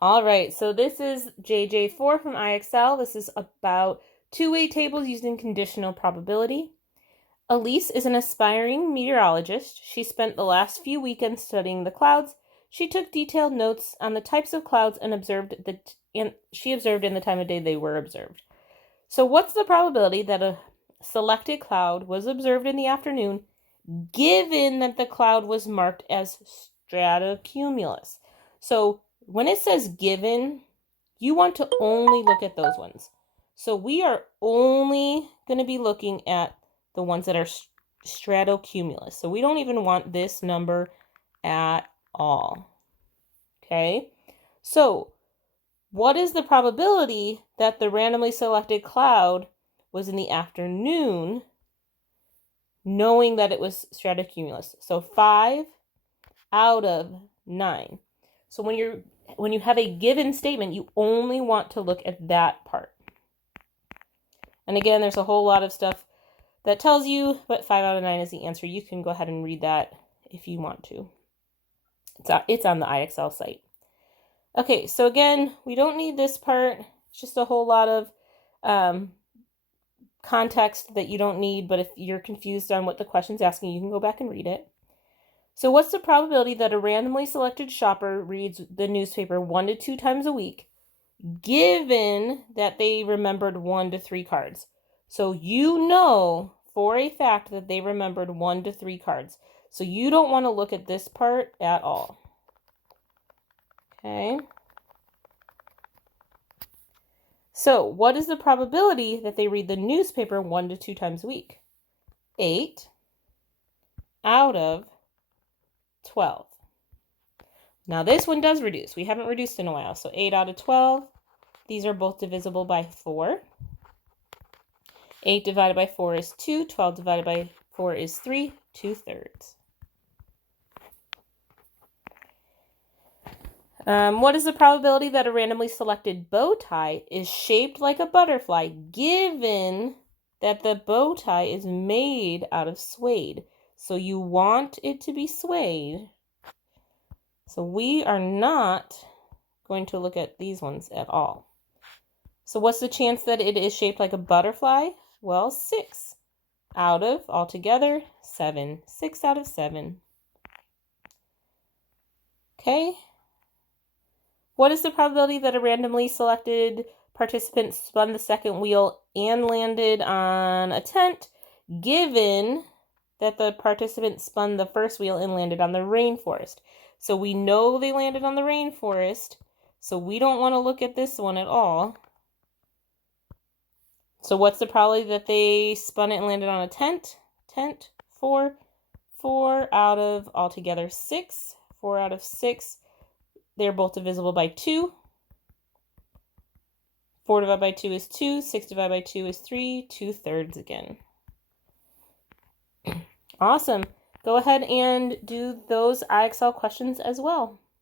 All right, so this is JJ.4 from IXL. This is about two-way tables used in conditional probability. Elise is an aspiring meteorologist. She spent the last few weekends studying the clouds. She took detailed notes on the types of clouds and she observed in the time of day they were observed. So what's the probability that a selected cloud was observed in the afternoon, given that the cloud was marked as stratocumulus? So when it says given, you want to only look at those ones. So we are only going to be looking at the ones that are stratocumulus. So we don't even want this number at all. Okay? So what is the probability that the randomly selected cloud was in the afternoon, knowing that it was stratocumulus? So 5 out of 9. So when you have a given statement, you only want to look at that part. And again, there's a whole lot of stuff that tells you, but 5 out of 9 is the answer. You can go ahead and read that if you want to. It's on the IXL site. Okay, so again, we don't need this part. It's just a whole lot of context that you don't need, but if you're confused on what the question's asking, you can go back and read it. So what's the probability that a randomly selected shopper reads the newspaper 1 to 2 times a week, given that they remembered 1 to 3 cards? So you know for a fact that they remembered 1 to 3 cards. So you don't want to look at this part at all. Okay. So what is the probability that they read the newspaper 1 to 2 times a week? 8 out of 12. Now this one does reduce. We haven't reduced in a while. So 8 out of 12. These are both divisible by 4. 8 divided by 4 is 2. 12 divided by 4 is 3. 2/3. What is the probability that a randomly selected bow tie is shaped like a butterfly, given that the bow tie is made out of suede? So you want it to be suede. So we are not going to look at these ones at all. So what's the chance that it is shaped like a butterfly? Well, 6 out of, altogether, 7. 6 out of 7. Okay. What is the probability that a randomly selected participant spun the second wheel and landed on a tent, given that the participant spun the first wheel and landed on the rainforest? So we know they landed on the rainforest, so we don't want to look at this one at all. So what's the probability that they spun it and landed on a tent? 4. 4 out of, altogether, 6. 4 out of 6. They're both divisible by 2. 4 divided by 2 is 2. 6 divided by 2 is 3. 2/3 again. Awesome. Go ahead and do those IXL questions as well.